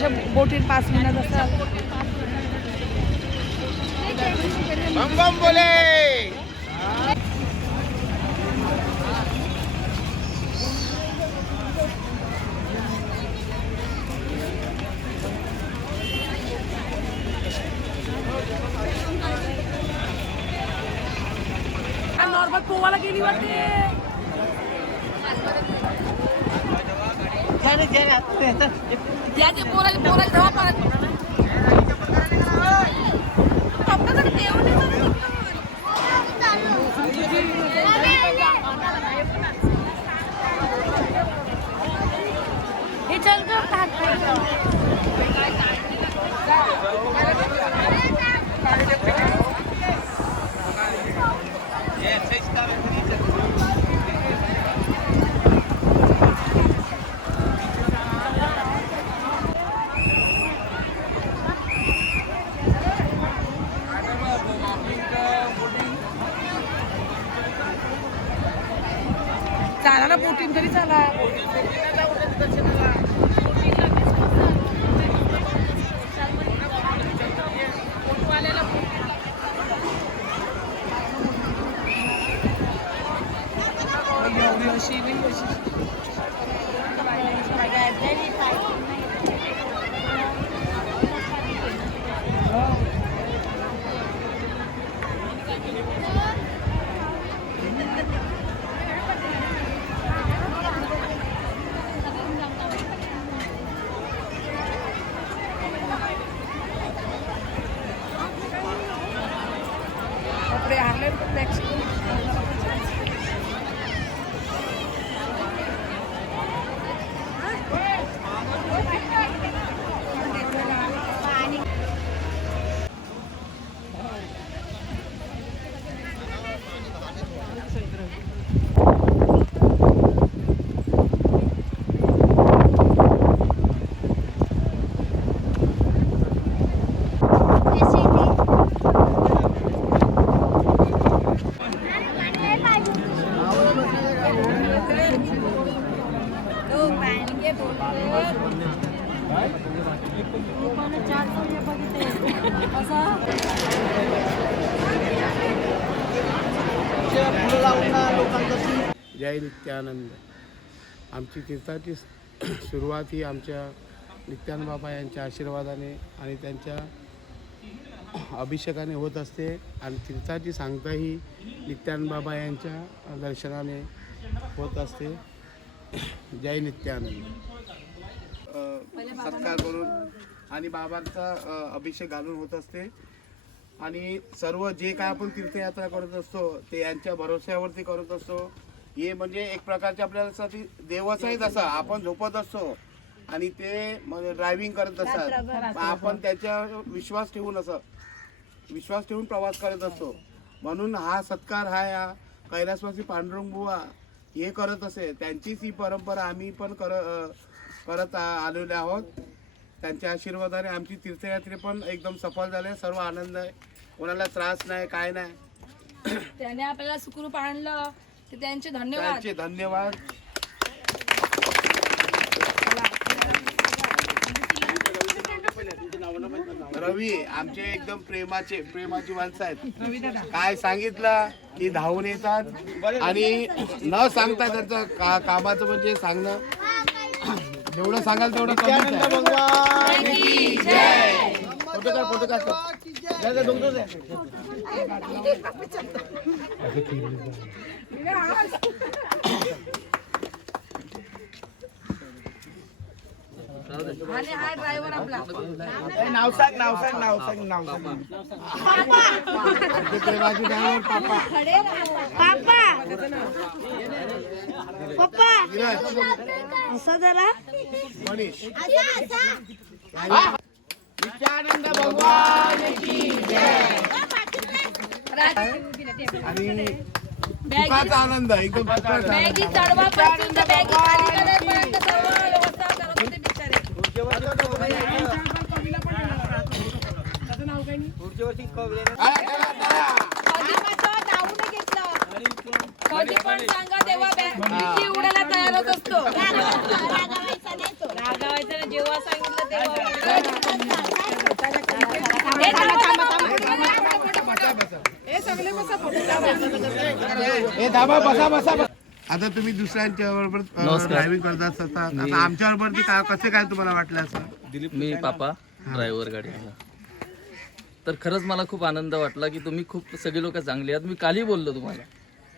अशा बोटीत 5 मिनिटात असतात. बम बम बोले. नॉर्मल पोवाला गेली वाटते. ज्याचे पोराला धावा पाहत हे चल चाला ना बोटीन तरी चाला. जय नित्यानंद. आमची तीर्थाची सुरुवात ही आमच्या नित्यानंद बाबा यांच्या आशीर्वादाने आणि त्यांच्या अभिषेकाने होत असते आणि तीर्थाची सांगता ही नित्यानंद बाबा यांच्या दर्शनाने होत असते. जय नित्यानंद. सत्कार करून आणि बाबांचा अभिषेक घालून होत असते आणि सर्व जे काय आपण तीर्थयात्रा करत असतो ते यांच्या भरोश्यावरती करत असतो. हे म्हणजे एक प्रकारचे आपल्यासाठी देवच आहे. तसा आपण झोपत असतो आणि ते ड्रायव्हिंग करत असतात. आपण त्याच्यावर विश्वास ठेवून प्रवास करत असतो. म्हणून हा सत्कार हा या कैलासवासी पांडुरंग बुवा हे करत असे. त्यांचीच ही परंपरा आम्ही पण करत आलेलो आहोत. त्यांच्या आशीर्वादाने आमची तीर्थयात्रे पण एकदम सफल झाले. सर्व आनंद आहे. कोणाला त्रास नाही, काय नाही. त्याने आपल्याला सुखरूप आणलं ते त्यांचे धन्यवाद. त्यांचे धन्यवाद. रवी आमचे एकदम प्रेमाची माणसं आहेत. काय सांगितलं की धावून येतात आणि न सांगता त्यांचं कामाचं म्हणजे सांगणं जेवढं सांगाल तेवढं कमीच आहे. फोटो काढ. आणि हा ड्रायव्हर आपला नाव सांग. प्रेमाची ड्रायव्हर पप्पा असं जरा मनीष. नित्यानंद भगवान की जय. आणि सुखाचा आनंद एकदम बॅगी चढवापासून तर बॅगी खाली करण्यापर्यंत सर्व व्यवस्था करत होते बिचारे. कधी पण सांगा तेव्हा बॅगी उडायला तयारच असतो. रागावायचं जेव्हा सांगितलं तेव्हा दाबा बसा बसा आता तुम्ही दुसऱ्यांच्या बरोबर ड्रायव्हिंग करत असतात आता आमच्या बरोबर कसे काय तुम्हाला वाटलं असं? मी पापा ड्रायव्हर गाडीचा. तर खरंच मला खूप आनंद वाटला की तुम्ही खूप सगळे लोक चांगले आहात. मी कालही बोललो तुम्हाला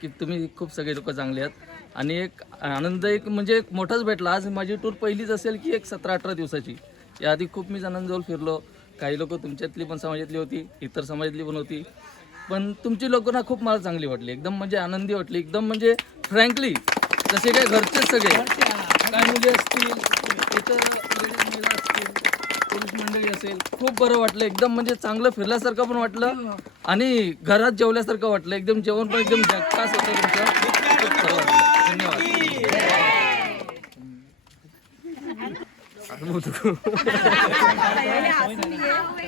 की तुम्ही खूप सगळे लोक चांगले आहात आणि एक आनंद एक म्हणजे एक मोठाच भेटला. आज माझी टूर पहिलीच असेल की एक 17-18 दिवसाची. याआधी खूप मी जणांजवळ फिरलो. काही लोक तुमच्यातली पण समाजातली होती, इतर समाजातली पण होती, पण तुमची लोकं ना खूप मला चांगली वाटली. एकदम म्हणजे आनंदी वाटली, एकदम म्हणजे फ्रँकली जसे काय घरचेच सगळे. काय मुली असतील, इतर महिला असतील, पुरुष मंडळी असेल, खूप बरं वाटलं. एकदम म्हणजे चांगलं फिरल्यासारखं पण वाटलं आणि घरात जेवल्यासारखं वाटलं. एकदम जेवण पण एकदम झकास होतं तुमचं. खूप बरं वाटलं. धन्यवाद.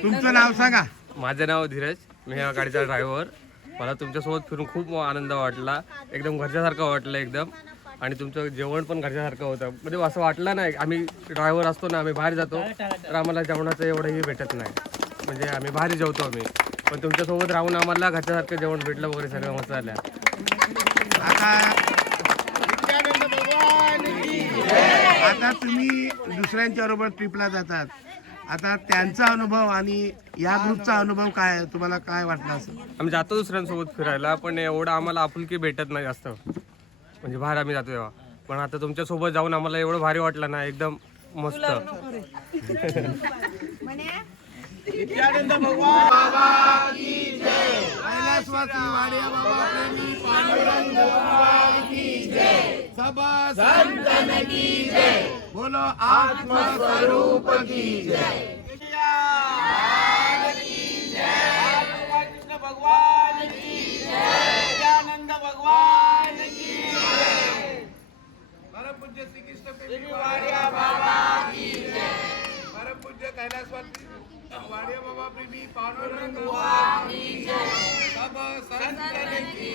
तुमचं नाव सांगा. माझं नाव धीरज, मी या गाडीचा ड्रायव्हर. मला तुमच्यासोबत फिरून खूप आनंद वाटला. एकदम घरच्यासारखं वाटलं एकदम. आणि तुमचं जेवण पण घरच्यासारखं होतं. म्हणजे असं वाटलं नाही, आम्ही ड्रायव्हर असतो ना, आम्ही बाहेर जातो तर आम्हाला जेवणाचं एवढंही भेटत नाही. म्हणजे आम्ही बाहेर जेवतो आम्ही, पण तुमच्यासोबत राहून आम्हाला घरच्यासारखं जेवण भेटलं वगैरे सगळं मस्त झालं. आता तुम्ही दुसऱ्यांच्या बरोबर ट्रिपला जातात, आता त्यांचा अनुभव आणि या ग्रुपचा अनुभव काय आहे? तुम्हाला काय वाटलं असं? आम्ही जातो दुसऱ्यांसोबत फिरायला, पण एवढं आम्हाला आपुलकी भेटत नाही जास्त. म्हणजे बाहेर आम्ही जातो तेव्हा, पण आता तुमच्यासोबत जाऊन आम्हाला एवढं भारी वाटलं ना, एकदम मस्त. नित्यानंद भगवान बाबा की जय. कैलासवासी वाडिया बाबा प्रेमी पांडुरंग भगवान की जय. सब संतन की जय. बोलो आत्मस्वरूप की जय. कृष्ण भगवान की जय. नित्यानंद भगवान की जय. परमपूज्य श्रीकृष्ण प्रेमी वाडिया बाबा की जय. परमपूज्य कैलासवासी वाडिया बाबा प्रेमी पांडुरंग भगवान की जय. सब संतन की